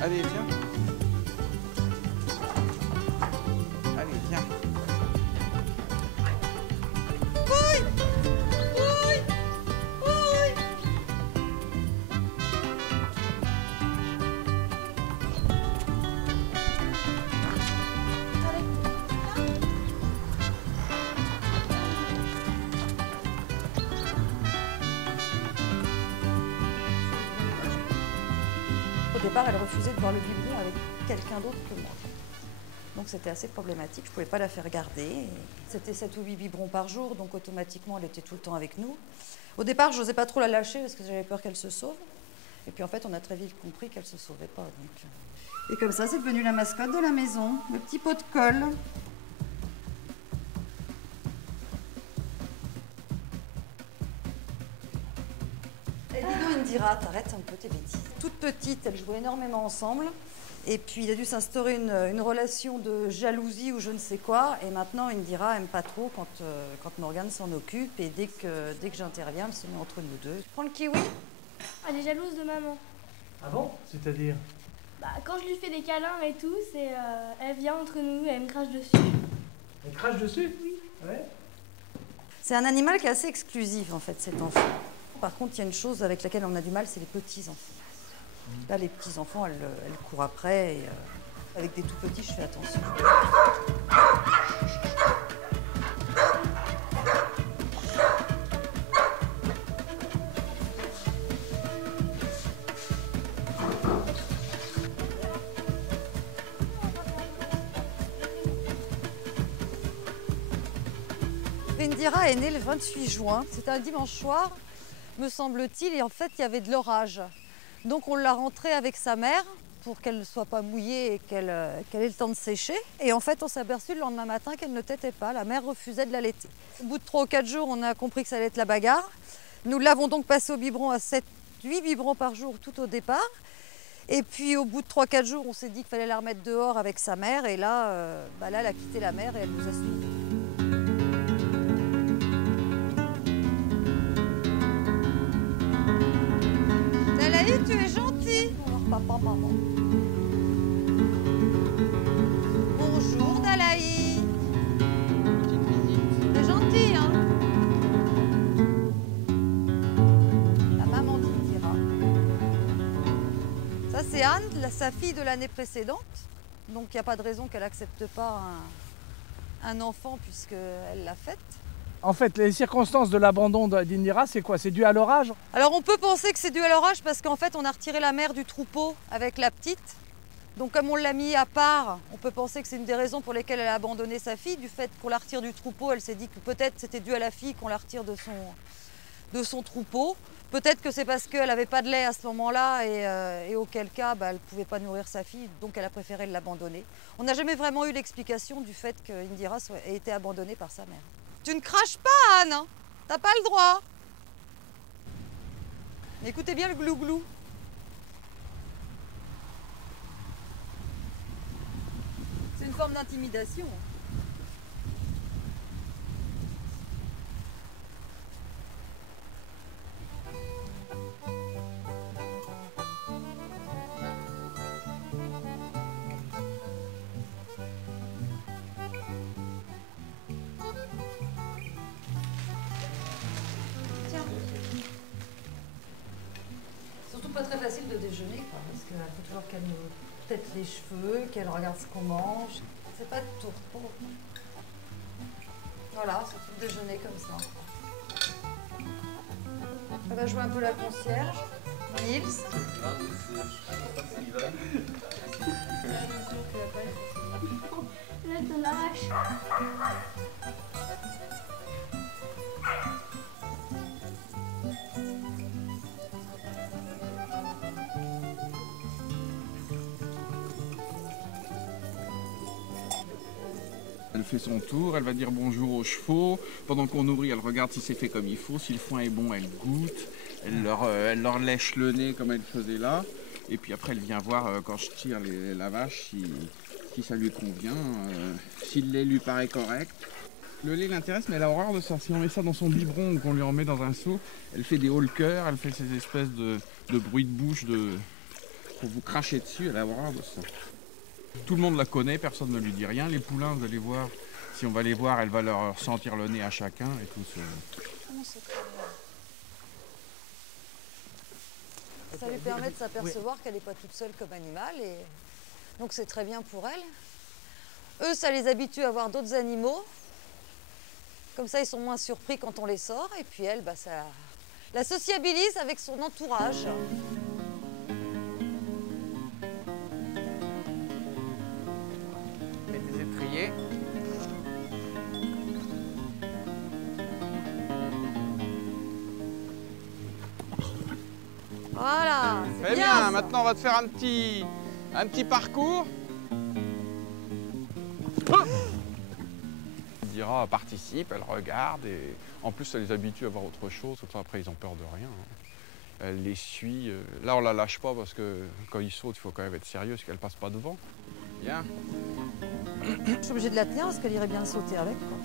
Allez, viens. Allez, viens. Oui, oui, oui. Au départ, elle refusait de boire le biberon avec quelqu'un d'autre que moi. Donc c'était assez problématique, je ne pouvais pas la faire garder. C'était 7 ou 8 biberons par jour, donc automatiquement elle était tout le temps avec nous. Au départ, je n'osais pas trop la lâcher parce que j'avais peur qu'elle se sauve. Et puis en fait, on a très vite compris qu'elle ne se sauvait pas. Donc. Et comme ça, c'est devenu la mascotte de la maison, le petit pot de colle. Et dis donc, Indira, t'arrêtes un peu tes bêtises. Toute petite, elles jouaient énormément ensemble. Et puis il a dû s'instaurer une relation de jalousie ou je ne sais quoi. Et maintenant, Indira aime pas trop quand Morgane s'en occupe. Et dès que j'interviens, elle se met entre nous deux. Tu prends le kiwi? Elle est jalouse de maman. Ah bon? C'est-à-dire? Bah, quand je lui fais des câlins et tout, elle vient entre nous et elle me crache dessus. Elle crache dessus? Oui. Ouais. C'est un animal qui est assez exclusif, en fait, cet enfant. Par contre, il y a une chose avec laquelle on a du mal, c'est les petits-enfants. Là, les petits-enfants, elles courent après. Et, avec des tout-petits, je fais attention. Indira est née le 28 juin. C'était un dimanche soir, me semble-t-il, et en fait, il y avait de l'orage. Donc on l'a rentrée avec sa mère pour qu'elle ne soit pas mouillée et qu'elle ait le temps de sécher. Et en fait, on s'est aperçu le lendemain matin qu'elle ne tétait pas. La mère refusait de l'allaiter. Au bout de 3 ou 4 jours, on a compris que ça allait être la bagarre. Nous l'avons donc passée au biberon à 7-8 biberons par jour tout au départ. Et puis au bout de 3-4 jours, on s'est dit qu'il fallait la remettre dehors avec sa mère. Et là, là, elle a quitté la mère et elle nous a suivis. Dalaï, tu es gentil. Alors, papa, maman. Bonjour, Dalaï. T'es gentil, hein? La maman d'Indira. Ça, c'est Anne, sa fille de l'année précédente. Donc, il n'y a pas de raison qu'elle n'accepte pas un enfant puisqu'elle l'a faite. En fait, les circonstances de l'abandon d'Indira, c'est quoi? C'est dû à l'orage? Alors on peut penser que c'est dû à l'orage parce qu'en fait on a retiré la mère du troupeau avec la petite. Donc comme on l'a mis à part, on peut penser que c'est une des raisons pour lesquelles elle a abandonné sa fille. Du fait qu'on la retire du troupeau, elle s'est dit que peut-être c'était dû à la fille qu'on la retire de son troupeau. Peut-être que c'est parce qu'elle n'avait pas de lait à ce moment-là et auquel cas elle ne pouvait pas nourrir sa fille, donc elle a préféré l'abandonner. On n'a jamais vraiment eu l'explication du fait qu'Indira ait été abandonnée par sa mère. Tu ne craches pas, Anne, hein? T'as pas le droit. Écoutez bien le glou-glou. C'est une forme d'intimidation. Surtout pas très facile de déjeuner, quoi, parce qu'il faut toujours qu'elle nous tête les cheveux, qu'elle regarde ce qu'on mange. C'est pas de tout repos. Voilà, c'est tout le déjeuner comme ça. Elle va jouer un peu la concierge. Nils. Là, de l'arrache. Elle fait son tour, elle va dire bonjour aux chevaux. Pendant qu'on nourrit, elle regarde si c'est fait comme il faut. Si le foin est bon, elle goûte. Elle leur lèche le nez comme elle faisait là. Et puis après, elle vient voir quand je tire la vache si ça lui convient, si le lait lui paraît correct. Le lait l'intéresse, mais elle a horreur de ça. Si on met ça dans son biberon ou qu'on lui en met dans un seau, elle fait des haut-le-cœur, elle fait ces espèces de bruits de bouche faut vous cracher dessus, elle a horreur de ça. Tout le monde la connaît, personne ne lui dit rien. Les poulains, vous allez voir, si on va les voir, elle va leur sentir le nez à chacun et tout. Ça lui permet de s'apercevoir qu'elle n'est pas toute seule comme animal. Et donc c'est très bien pour elle. Eux, ça les habitue à voir d'autres animaux. Comme ça, ils sont moins surpris quand on les sort. Et puis elle, bah, ça la sociabilise avec son entourage. Met des étriers. Voilà. Très bien, maintenant on va te faire un petit parcours. Indira participe, elle regarde et en plus ça les habitue à voir autre chose, comme ça après ils ont peur de rien. Elle les suit. Là on la lâche pas parce que quand ils sautent il faut quand même être sérieux parce qu'elle passe pas devant. Bien. Je suis obligée de la tenir parce qu'elle irait bien sauter avec, quoi.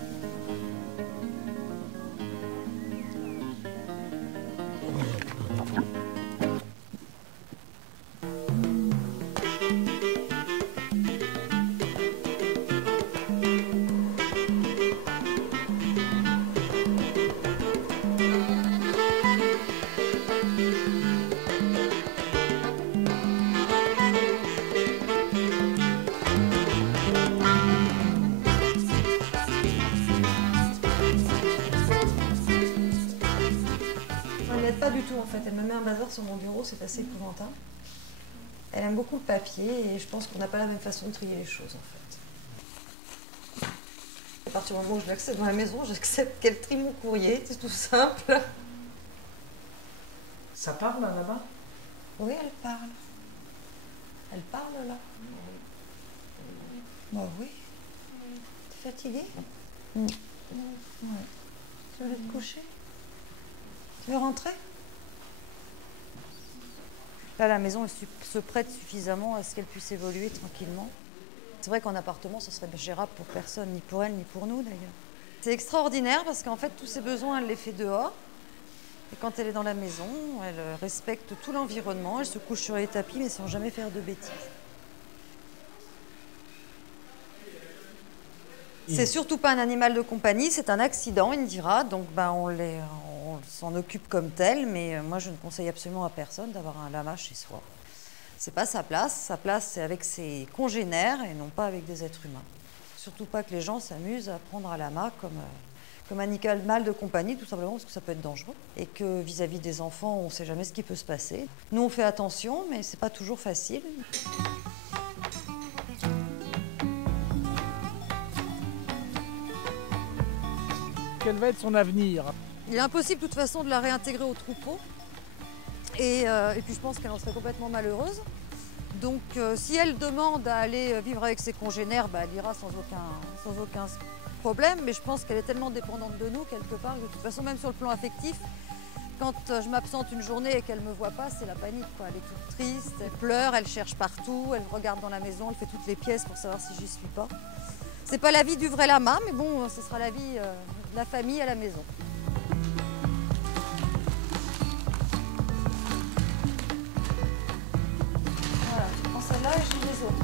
Elle n'aide pas du tout en fait, elle me met un bazar sur mon bureau, c'est assez épouvantable. Elle aime beaucoup le papier et je pense qu'on n'a pas la même façon de trier les choses en fait. À partir du moment où je l'accepte dans la maison, j'accepte qu'elle trie mon courrier, c'est tout simple. Ça parle là-bas? Oui, elle parle. Elle parle là. Bah oui. T'es fatiguée? Ouais. Tu veux te coucher? Tu veux rentrer? Là, la maison se prête suffisamment à ce qu'elle puisse évoluer tranquillement. C'est vrai qu'en appartement, ce serait gérable pour personne, ni pour elle, ni pour nous d'ailleurs. C'est extraordinaire parce qu'en fait, tous ses besoins, elle les fait dehors. Et quand elle est dans la maison, elle respecte tout l'environnement, elle se couche sur les tapis, mais sans jamais faire de bêtises. C'est surtout pas un animal de compagnie, c'est un accident, Indira, donc ben, on s'en occupe comme tel, mais moi je ne conseille absolument à personne d'avoir un lama chez soi. C'est pas sa place c'est avec ses congénères et non pas avec des êtres humains. Surtout pas que les gens s'amusent à prendre un lama comme un animal de compagnie, tout simplement parce que ça peut être dangereux. Et que vis-à-vis des enfants, on ne sait jamais ce qui peut se passer. Nous, on fait attention, mais c'est pas toujours facile. Quel va être son avenir? Il est impossible de toute façon de la réintégrer au troupeau. Et puis je pense qu'elle en serait complètement malheureuse. Donc si elle demande à aller vivre avec ses congénères, bah, elle ira sans aucun problème. Mais je pense qu'elle est tellement dépendante de nous quelque part. De toute façon, même sur le plan affectif, quand je m'absente une journée et qu'elle ne me voit pas, c'est la panique, quoi. Elle est toute triste, elle pleure, elle cherche partout, elle regarde dans la maison, elle fait toutes les pièces pour savoir si j'y suis pas. C'est pas la vie du vrai lama, mais bon, ce sera la vie de la famille à la maison. Voilà, je prends celle-là et je lis les autres.